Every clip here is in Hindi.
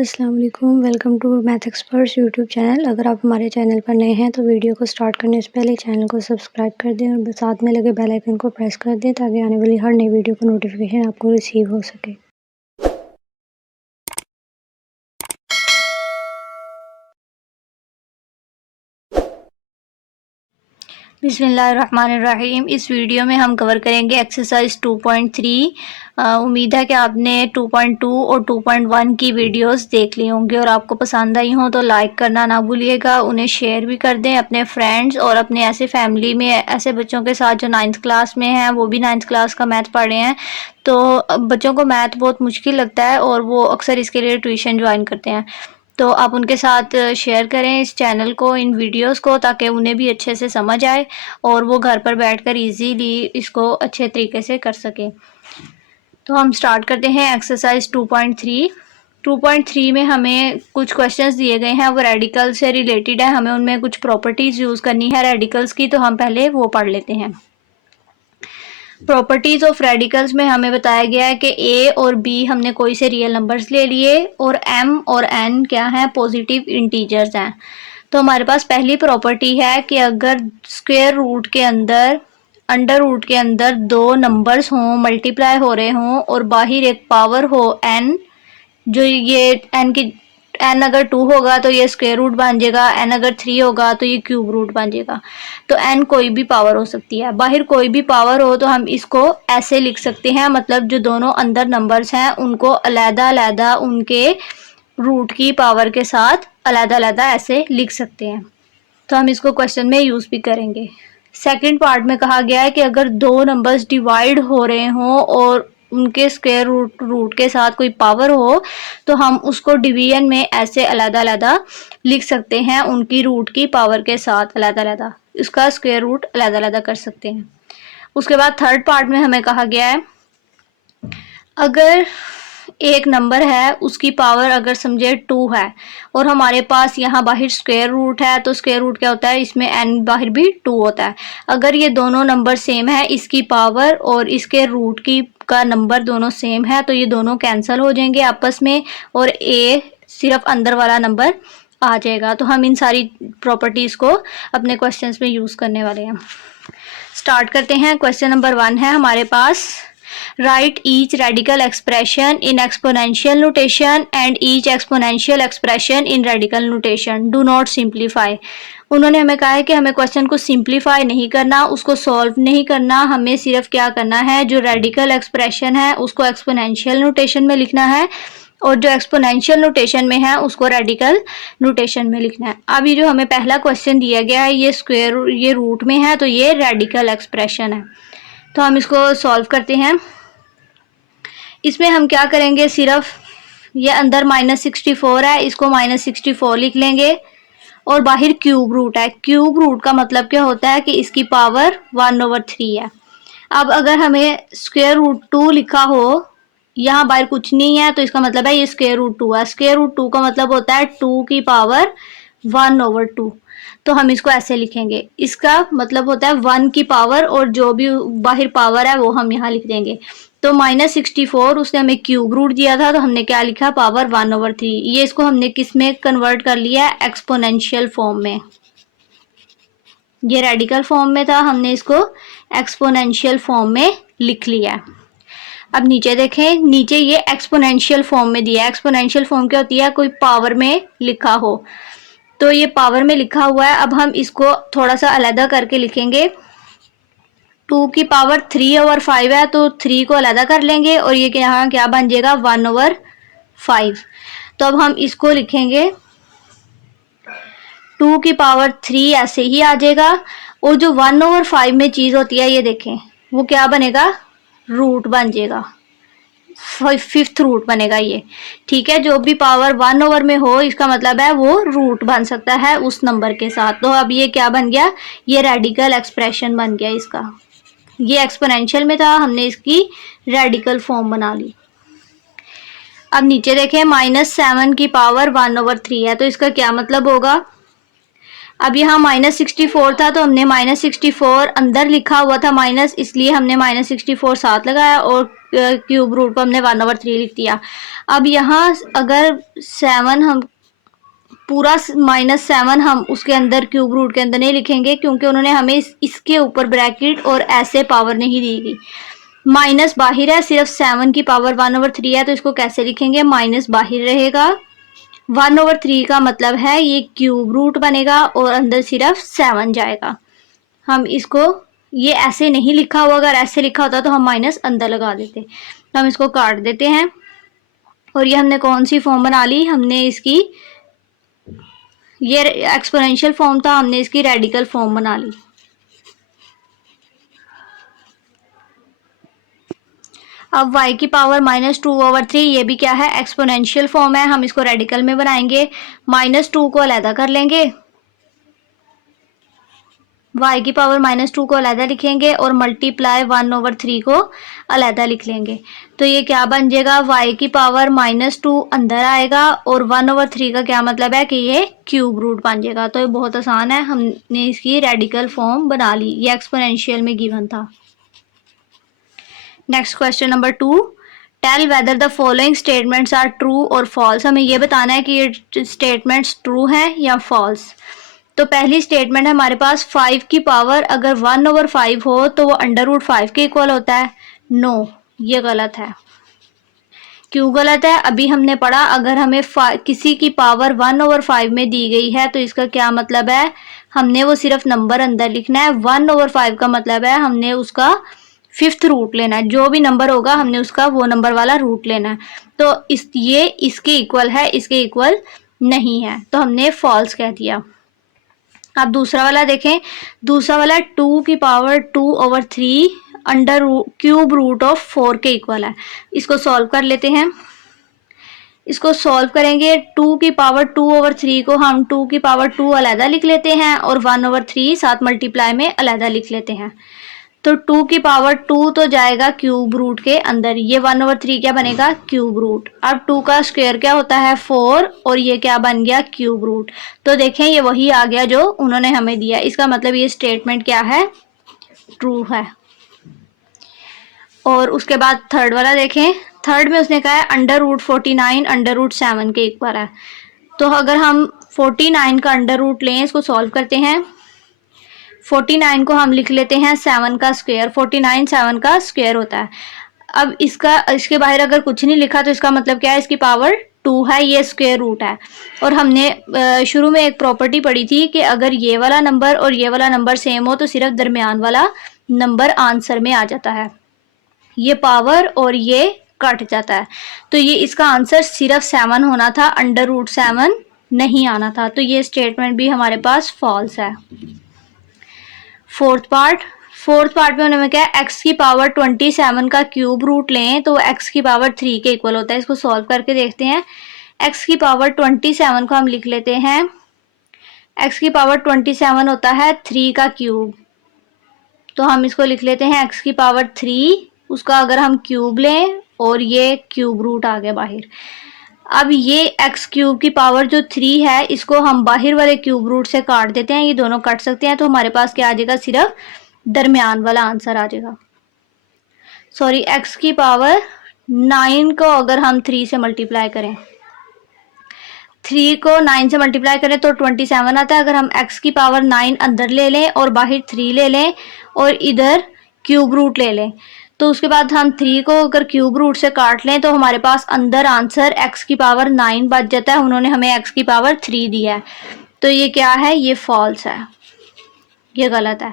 अस्सलाम वालेकुम, welcome to math experts YouTube channel. अगर आप हमारे चैनल पर नए हैं तो वीडियो को स्टार्ट करने से पहले चैनल को सब्सक्राइब कर दें और साथ में लगे बेल आइकन को प्रेस कर दें ताकि आने वाली हर नई वीडियो का नोटिफिकेशन आपको रिसीव हो सके। बिस्मिल्लाहिर्रहमानिर्रहीम। इस वीडियो में हम कवर करेंगे एक्सरसाइज 2.3। उम्मीद है कि आपने 2.2 और 2.1 की वीडियोस देख ली होंगी और आपको पसंद आई हों तो लाइक करना ना भूलिएगा। उन्हें शेयर भी कर दें अपने फ्रेंड्स और अपने ऐसे फैमिली में ऐसे बच्चों के साथ जो 9th क्लास में हैं, वो भी 9th क्लास का मैथ पढ़ रहे हैं। तो बच्चों को मैथ बहुत मुश्किल लगता है और वो अक्सर इसके लिए ट्यूशन ज्वाइन करते हैं। तो आप उनके साथ शेयर करें इस चैनल को, इन वीडियोस को, ताकि उन्हें भी अच्छे से समझ आए और वो घर पर बैठकर इजीली इसको अच्छे तरीके से कर सकें। तो हम स्टार्ट करते हैं एक्सरसाइज 2.3। 2.3 में हमें कुछ क्वेश्चंस दिए गए हैं, वो रेडिकल से रिलेटेड है। हमें उनमें कुछ प्रॉपर्टीज़ यूज़ करनी है रेडिकल्स की, तो हम पहले वो पढ़ लेते हैं। प्रॉपर्टीज़ ऑफ रेडिकल्स में हमें बताया गया है कि ए और बी हमने कोई से रियल नंबर्स ले लिए और एम और एन क्या है, पॉजिटिव इंटीजर्स हैं। तो हमारे पास पहली प्रॉपर्टी है कि अगर स्क्वायर रूट के अंदर अंडर रूट के अंदर दो नंबर्स हों, मल्टीप्लाई हो रहे हों और बाहर एक पावर हो एन, जो ये एन की एन अगर 2 होगा तो ये स्क्वायर रूट बन जाएगा, एन अगर 3 होगा तो ये क्यूब रूट बन जाएगा। तो एन कोई भी पावर हो सकती है, बाहर कोई भी पावर हो तो हम इसको ऐसे लिख सकते हैं, मतलब जो दोनों अंदर नंबर्स हैं उनको अलग-अलग उनके रूट की पावर के साथ अलग-अलग ऐसे लिख सकते हैं। तो हम इसको क्वेश्चन में यूज़ भी करेंगे। सेकंड पार्ट में कहा गया है कि अगर दो नंबर्स डिवाइड हो रहे हों और उनके स्क्वायर रूट के साथ कोई पावर हो तो हम उसको डिवीजन में ऐसे अलग-अलग लिख सकते हैं, उनकी रूट की पावर के साथ अलग-अलग, इसका स्क्वायर रूट अलग-अलग कर सकते हैं। उसके बाद थर्ड पार्ट में हमें कहा गया है अगर एक नंबर है उसकी पावर अगर समझे 2 है और हमारे पास यहाँ बाहर स्क्वायर रूट है, तो स्क्वायर रूट क्या होता है, इसमें n बाहर भी 2 होता है। अगर ये दोनों नंबर सेम है, इसकी पावर और इसके रूट की का नंबर दोनों सेम है, तो ये दोनों कैंसिल हो जाएंगे आपस में और a सिर्फ अंदर वाला नंबर आ जाएगा। तो हम इन सारी प्रॉपर्टीज़ को अपने क्वेश्चंस में यूज़ करने वाले हैं। स्टार्ट करते हैं। क्वेश्चन नंबर 1 है हमारे पास, write each radical expression in exponential notation and each exponential expression in radical notation. Do not simplify. उन्होंने हमें कहा है कि हमें क्वेश्चन को सिंप्लीफाई नहीं करना, उसको सॉल्व नहीं करना, हमें सिर्फ क्या करना है, जो रेडिकल एक्सप्रेशन है उसको एक्सपोनेंशियल नोटेशन में लिखना है और जो एक्सपोनेंशियल नोटेशन में है उसको रेडिकल नोटेशन में लिखना है। अब ये जो हमें पहला क्वेश्चन दिया गया है ये रूट में है, तो ये रेडिकल एक्सप्रेशन है। तो हम इसको सॉल्व करते हैं। इसमें हम क्या करेंगे, सिर्फ ये अंदर -64 है, इसको -64 लिख लेंगे और बाहर क्यूब रूट है। क्यूब रूट का मतलब क्या होता है कि इसकी पावर 1/3 है। अब अगर हमें स्क्वायर रूट 2 लिखा हो, यहाँ बाहर कुछ नहीं है, तो इसका मतलब है ये स्क्वायर रूट 2 है। स्क्वायर रूट 2 का मतलब होता है 2 की पावर 1/2। तो हम इसको ऐसे लिखेंगे, इसका मतलब होता है 1 की पावर और जो भी बाहर पावर है वो हम यहाँ लिख देंगे। तो -64 उसने हमें क्यूब रूट दिया था, तो हमने क्या लिखा, पावर 1/3। ये इसको हमने किस में कन्वर्ट कर लिया, एक्सपोनेंशियल फॉर्म में। ये रेडिकल फॉर्म में था, हमने इसको एक्सपोनेंशियल फॉर्म में लिख लिया। अब नीचे देखें, नीचे ये एक्सपोनेंशियल फॉर्म में दिया है। एक्सपोनेंशियल फॉर्म क्या होती है, कोई पावर में लिखा हो, तो ये पावर में लिखा हुआ है। अब हम इसको थोड़ा सा अलग करके लिखेंगे। 2 की पावर 3/5 है, तो 3 को अलग कर लेंगे और ये यहाँ क्या बन जाएगा, 1/5। तो अब हम इसको लिखेंगे 2 की पावर 3 ऐसे ही आ जाएगा और जो 1/5 में चीज़ होती है ये देखें वो क्या बनेगा, रूट बन जाएगा, 5th रूट बनेगा ये। ठीक है, जो भी पावर 1 में हो इसका मतलब है वो रूट बन सकता है उस नंबर के साथ। तो अब ये क्या बन गया, ये रेडिकल एक्सप्रेशन बन गया इसका। ये एक्सपोनेंशियल में था, हमने इसकी रेडिकल फॉर्म बना ली। अब नीचे देखें, -7 की पावर 1/3 है, तो इसका क्या मतलब होगा। अब यहाँ -64 था, तो हमने -64 अंदर लिखा हुआ था माइनस, इसलिए हमने -64 साथ लगाया और क्यूब रूट को हमने 1/3 लिख दिया। अब यहाँ अगर 7 हम पूरा -7 हम उसके अंदर क्यूब रूट के अंदर नहीं लिखेंगे, क्योंकि उन्होंने हमें इसके ऊपर ब्रैकेट और ऐसे पावर नहीं दी गई। माइनस बाहर है, सिर्फ 7 की पावर 1/3 है, तो इसको कैसे लिखेंगे? माइनस बाहर रहेगा, 1/3 का मतलब है ये क्यूब रूट बनेगा और अंदर सिर्फ 7 जाएगा। हम इसको, ये ऐसे नहीं लिखा हुआ, अगर ऐसे लिखा होता तो हम माइनस अंदर लगा देते। तो हम इसको काट देते हैं और ये हमने कौन सी फॉर्म बना ली? हमने इसकी, ये एक्सपोनेंशियल फॉर्म था, हमने इसकी रेडिकल फॉर्म बना ली। अब y की पावर -2/3, ये भी क्या है? एक्सपोनेंशियल फॉर्म है। हम इसको रेडिकल में बनाएंगे, -2 को अलहदा कर लेंगे, y की पावर -2 को अलहदा लिखेंगे और मल्टीप्लाई 1/3 को अलहदा लिख लेंगे। तो ये क्या बन जाएगा? y की पावर -2 अंदर आएगा और 1/3 का क्या मतलब है कि ये क्यूब रूट बन जाएगा। तो ये बहुत आसान है, हमने इसकी रेडिकल फॉर्म बना ली, ये एक्सपोनेंशियल में गिवन था। Next question number 2, tell whether the following statements are true or false. हमें ये बताना है कि ये स्टेटमेंट्स ट्रू हैं या फॉल्स। तो पहली स्टेटमेंट है हमारे पास 5 की पावर अगर 1/5 हो तो वो √5 के इक्वल होता है। नो, ये गलत है। क्यों गलत है? अभी हमने पढ़ा अगर हमें किसी की पावर 1/5 में दी गई है तो इसका क्या मतलब है? हमने वो सिर्फ नंबर अंदर लिखना है। 1/5 का मतलब है हमने उसका 5th रूट लेना है, जो भी नंबर होगा हमने उसका वो नंबर वाला रूट लेना है। तो ये इसके इक्वल है, इसके इक्वल नहीं है, तो हमने फॉल्स कह दिया। अब दूसरा वाला देखें, दूसरा वाला 2 की power 2/3 under cube root of 4 के इक्वल है। इसको सॉल्व कर लेते हैं। इसको सॉल्व करेंगे, 2 की पावर 2/3 को हम 2 की पावर 2 अलहदा लिख लेते हैं और 1/3 साथ मल्टीप्लाई में अलहदा लिख लेते हैं। तो 2 की पावर 2 तो जाएगा क्यूब रूट के अंदर, ये 1/3 क्या बनेगा? Cube root. अब 2 का स्क्वायर क्या होता है? 4, और ये क्या बन गया? Cube root. तो देखें ये वही आ गया जो उन्होंने हमें दिया। इसका मतलब ये स्टेटमेंट क्या है? ट्रू है। और उसके बाद थर्ड वाला देखें, थर्ड में उसने कहा है √49 √7 के इक्वल है। तो अगर हम 49 का अंडर रूट लें, इसको सॉल्व करते हैं। 49 को हम लिख लेते हैं 7 का स्क्वायर, 49 7 का स्क्वायर होता है। अब इसके बाहर अगर कुछ नहीं लिखा तो इसका मतलब क्या है? इसकी पावर 2 है, ये स्क्वायर रूट है। और हमने शुरू में एक प्रॉपर्टी पढ़ी थी कि अगर ये वाला नंबर और ये वाला नंबर सेम हो तो सिर्फ दरमियान वाला नंबर आंसर में आ जाता है, ये पावर और ये कट जाता है। तो ये इसका आंसर सिर्फ 7 होना था, √7 नहीं आना था। तो ये स्टेटमेंट भी हमारे पास फॉल्स है। फोर्थ पार्ट में उन्होंने क्या है? x की पावर 27 का क्यूब रूट लें तो x की पावर 3 के इक्वल होता है। इसको सॉल्व करके देखते हैं। x की पावर 27 को हम लिख लेते हैं, x की पावर 27 होता है 3 का क्यूब। तो हम इसको लिख लेते हैं x की पावर 3, उसका अगर हम क्यूब लें और ये क्यूब रूट आ गया बाहर। अब ये x क्यूब की पावर जो 3 है इसको हम बाहर वाले क्यूब रूट से काट देते हैं, ये दोनों कट सकते हैं। तो हमारे पास क्या आ जाएगा? सिर्फ दरमियान वाला आंसर आ जाएगा। सॉरी, x की पावर 9 को अगर हम 3 से मल्टीप्लाई करें, 3 को 9 से मल्टीप्लाई करें तो 27 आता है। अगर हम x की पावर 9 अंदर ले लें और बाहर 3 ले लें और इधर क्यूब रूट ले लें, तो उसके बाद हम 3 को अगर क्यूब रूट से काट लें तो हमारे पास अंदर आंसर x की पावर 9 बच जाता है। उन्होंने हमें x की पावर 3 दिया है, तो ये क्या है? ये फॉल्स है, ये गलत है।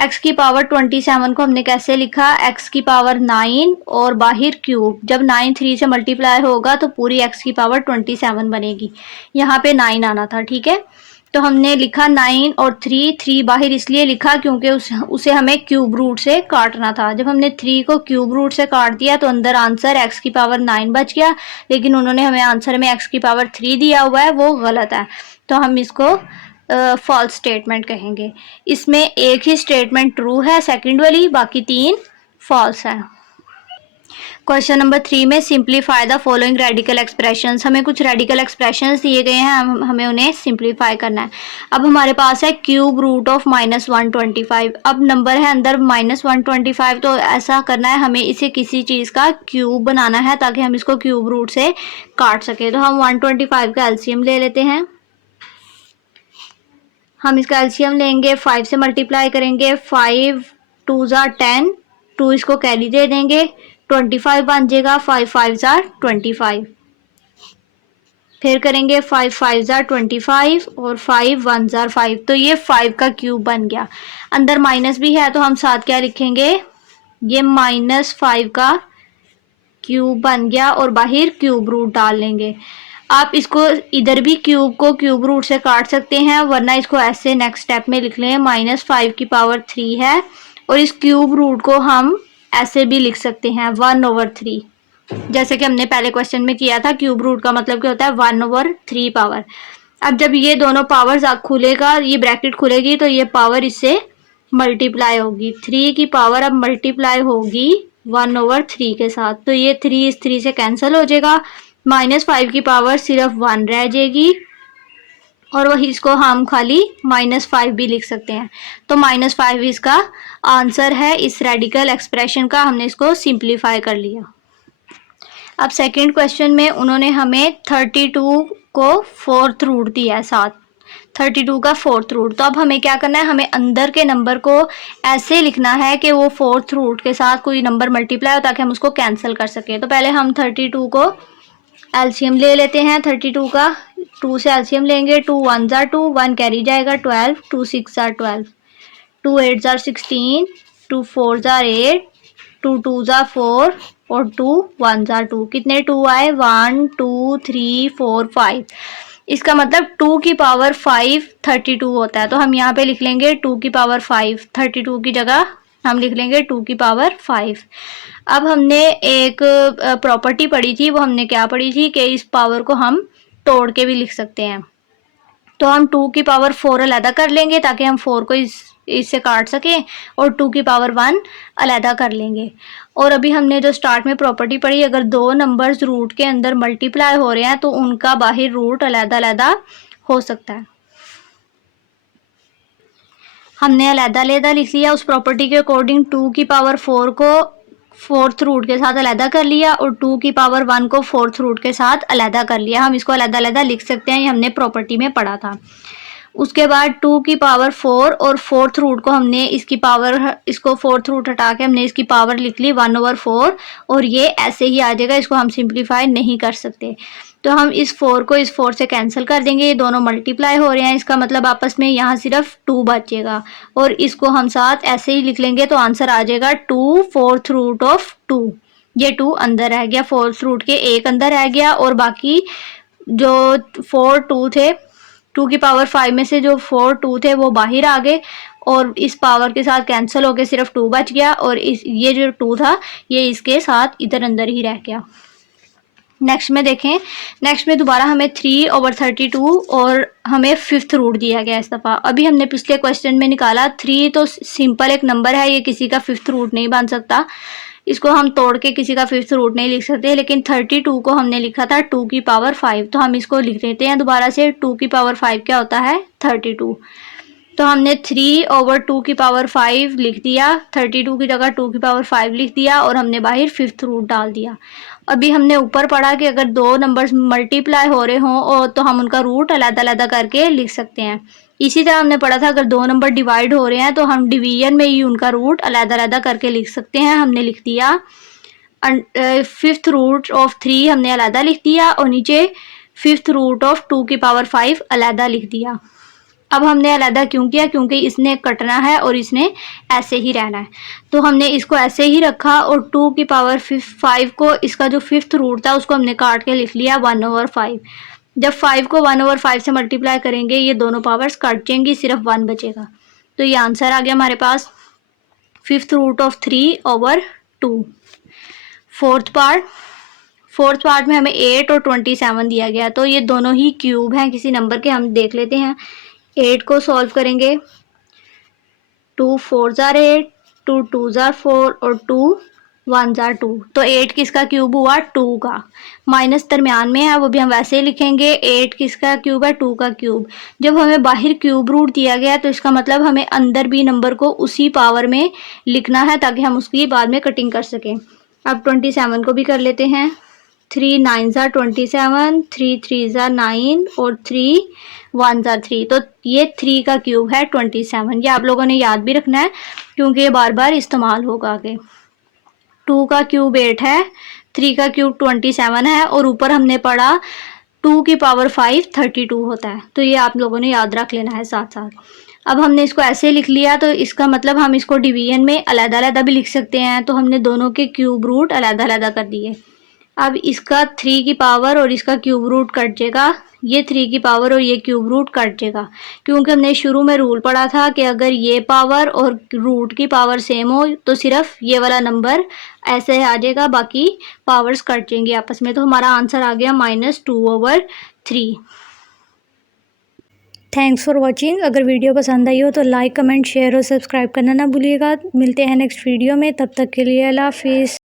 x की पावर 27 को हमने कैसे लिखा? x की पावर 9 और बाहर क्यूब, जब 9 3 से मल्टीप्लाई होगा तो पूरी x की पावर 27 बनेगी। यहाँ पे 9 आना था, ठीक है। तो हमने लिखा 9 और 3 बाहर इसलिए लिखा क्योंकि उसे हमें क्यूब रूट से काटना था। जब हमने 3 को क्यूब रूट से काट दिया तो अंदर आंसर x की पावर 9 बच गया, लेकिन उन्होंने हमें आंसर में x की पावर 3 दिया हुआ है, वो गलत है। तो हम इसको फॉल्स स्टेटमेंट कहेंगे। इसमें एक ही स्टेटमेंट ट्रू है, सेकंड वाली, बाकी 3 फॉल्स है। क्वेश्चन नंबर 3 में simplify the following radical expressions, हमें कुछ रेडिकल एक्सप्रेशंस दिए गए हैं, हमें उन्हें सिंप्लीफाई करना है। अब हमारे पास है क्यूब रूट ऑफ -125। अब नंबर है अंदर -125, तो ऐसा करना है हमें इसे किसी चीज़ का क्यूब बनाना है ताकि हम इसको क्यूब रूट से काट सके। तो हम 125 का एलसीएम ले लेते हैं। हम इसका एलसीएम लेंगे, 5 से मल्टीप्लाई करेंगे, 5 2 ज़ा 10, 2 इसको कैरी दे देंगे, 25 बन जाएगा, 5 5 ज़ा 25। फिर करेंगे 5 5 ज़ा 25 और 5 1 ज़ा 5, तो ये 5 का क्यूब बन गया। अंदर माइनस भी है तो हम साथ क्या लिखेंगे, ये -5 का क्यूब बन गया और बाहर क्यूब रूट डाल लेंगे। आप इसको इधर भी क्यूब को क्यूब रूट से काट सकते हैं, वरना इसको ऐसे नेक्स्ट स्टेप में लिख लें, -5 की पावर 3 है और इस क्यूब रूट को हम ऐसे भी लिख सकते हैं 1/3, जैसे कि हमने पहले क्वेश्चन में किया था। क्यूब रूट का मतलब क्या होता है, 1/3 पावर। अब जब ये दोनों पावर्स खुलेगा, ये ब्रैकेट खुलेगी, तो ये पावर इससे मल्टीप्लाई होगी, 3 की पावर अब मल्टीप्लाई होगी 1/3 के साथ, तो ये 3 इस 3 से कैंसिल हो जाएगा, -5 की पावर सिर्फ 1 रह जाएगी और वही इसको हम खाली -5 भी लिख सकते हैं। तो -5 इसका आंसर है इस रेडिकल एक्सप्रेशन का, हमने इसको सिंप्लीफाई कर लिया। अब सेकंड क्वेश्चन में उन्होंने हमें 32 को 4th रूट दिया है, साथ 32 का 4th रूट। तो अब हमें क्या करना है, हमें अंदर के नंबर को ऐसे लिखना है कि वो 4th रूट के साथ कोई नंबर मल्टीप्लाई हो ताकि हम उसको कैंसिल कर सकें। तो पहले हम 32 को एलसीएम ले लेते हैं, 32 का 2 से एलसीएम लेंगे, 2 1 ज़ा 2, 1 कैरी जाएगा, 12, 2 6 ज़ा 12, 2 8 ज़ा 16, 2 4 ज़ा 8, 2 2 ज़ा 4 और 2 1 ज़ा 2। कितने 2 आए, 1 2 3 4 5। इसका मतलब 2 की पावर 5 32 होता है, तो हम यहाँ पे लिख लेंगे 2 की पावर 5, 32 की जगह हम लिख लेंगे 2 की पावर 5। अब हमने एक प्रॉपर्टी पढ़ी थी, वो हमने क्या पढ़ी थी कि इस पावर को हम तोड़ के भी लिख सकते हैं। तो हम 2 की पावर 4 अलहदा कर लेंगे ताकि हम 4 को इससे काट सकें और 2 की पावर 1 अलहदा कर लेंगे। और अभी हमने जो स्टार्ट में प्रॉपर्टी पढ़ी, अगर दो नंबर्स रूट के अंदर मल्टीप्लाई हो रहे हैं तो उनका बाहर रूट अलहदा अलहदा हो सकता है। हमने अलहदा लिख लिया उस प्रॉपर्टी के अकॉर्डिंग, 2 की पावर 4 को 4th रूट के साथ अलहदा कर लिया और 2 की पावर 1 को 4th रूट के साथ अलहदा कर लिया। हम इसको अलहदा अलहदा लिख सकते हैं, ये हमने प्रॉपर्टी में पढ़ा था। उसके बाद 2 की पावर 4 और 4th रूट को हमने इसको 4th रूट हटा के हमने इसकी पावर लिख ली 1/4 और ये ऐसे ही आ जाएगा, इसको हम सिंप्लीफाई नहीं कर सकते। तो हम इस 4 को इस 4 से कैंसिल कर देंगे, ये दोनों मल्टीप्लाई हो रहे हैं, इसका मतलब आपस में यहाँ सिर्फ 2 बचेगा और इसको हम साथ ऐसे ही लिख लेंगे, तो आंसर आ जाएगा 2 4th रूट ऑफ 2। ये 2 अंदर रह गया, 4th रूट के एक अंदर रह गया और बाकी जो 4 2 थे, 2 की पावर 5 में से जो 4 2 थे वो बाहर आ गए और इस पावर के साथ कैंसिल होके सिर्फ 2 बच गया और ये जो 2 था ये इसके साथ इधर अंदर ही रह गया। नेक्स्ट में देखें, नेक्स्ट में दोबारा हमें 3/32 और हमें 5th रूट दिया गया इस दफ़ा। अभी हमने पिछले क्वेश्चन में निकाला 3 तो सिंपल एक नंबर है, ये किसी का 5th रूट नहीं बन सकता, इसको हम तोड़ के किसी का 5th रूट नहीं लिख सकते। लेकिन 32 को हमने लिखा था 2 की पावर 5, तो हम इसको लिख देते हैं दोबारा से। 2 की पावर 5 क्या होता है, 32। तो हमने 3/2 की पावर 5 लिख दिया, 32 की जगह 2 की पावर 5 लिख दिया और हमने बाहर 5th रूट डाल दिया। अभी हमने ऊपर पढ़ा कि अगर दो नंबर्स मल्टीप्लाई हो रहे हों और तो हम उनका रूट अलग अलग करके लिख सकते हैं। इसी तरह हमने पढ़ा था अगर दो नंबर डिवाइड हो रहे हैं तो हम डिवीजन में ही उनका रूट अलग अलग करके लिख सकते हैं। हमने लिख दिया 5th रूट ऑफ 3 हमने अलग लिख दिया और नीचे 5th रूट ऑफ 2 की पावर 5 अलग लिख दिया। अब हमने अलग क्यों किया, क्योंकि इसने कटना है और इसने ऐसे ही रहना है, तो हमने इसको ऐसे ही रखा और 2 की पावर 5 को इसका जो 5th रूट था उसको हमने काट के लिख लिया 1/5। जब 5 को 1/5 से मल्टीप्लाई करेंगे ये दोनों पावर्स कट जाएंगी, सिर्फ 1 बचेगा। तो ये आंसर आ गया हमारे पास 5th root of 3/2। Fourth part में हमें 8 और 27 दिया गया, तो ये दोनों ही क्यूब हैं किसी नंबर के। हम देख लेते हैं, 8 को सॉल्व करेंगे, 2 4 ज़ार 8, 2 2 ज़ार 4 और 2 1 ज़ा 2, तो 8 किसका क्यूब हुआ 2 का। माइनस दरमियान में है वो भी हम वैसे ही लिखेंगे, 8 किसका क्यूब है 2 का क्यूब। जब हमें बाहर क्यूब रूट दिया गया है तो इसका मतलब हमें अंदर भी नंबर को उसी पावर में लिखना है ताकि हम उसकी बाद में कटिंग कर सकें। अब 27 को भी कर लेते हैं। 3 9 ज़ा 27, 3 3 ज़ा 9 और 3 1 ज़ा 3, तो ये 3 का क्यूब है 27। ये आप लोगों ने याद भी रखना है क्योंकि ये बार बार इस्तेमाल होगा आगे। 2 का क्यूब 8 है, 3 का क्यूब 27 है और ऊपर हमने पढ़ा 2 की पावर 5 32 होता है, तो ये आप लोगों ने याद रख लेना है साथ साथ। अब हमने इसको ऐसे लिख लिया तो इसका मतलब हम इसको डिवीजन में अलग-अलग भी लिख सकते हैं, तो हमने दोनों के क्यूब रूट अलग-अलग कर दिए। अब इसका 3 की पावर और इसका क्यूब रूट कट जाएगा, ये 3 की पावर और ये क्यूब रूट कट जाएगा, क्योंकि हमने शुरू में रूल पढ़ा था कि अगर ये पावर और रूट की पावर सेम हो तो सिर्फ ये वाला नंबर ऐसे आ जाएगा, बाकी पावर्स कट जाएंगी आपस में। तो हमारा आंसर आ गया -2/3। Thanks for watching. अगर वीडियो पसंद आई हो तो लाइक, कमेंट, शेयर और सब्सक्राइब करना ना भूलिएगा। मिलते हैं नेक्स्ट वीडियो में, तब तक के लिए अल्लाह हाफिज़।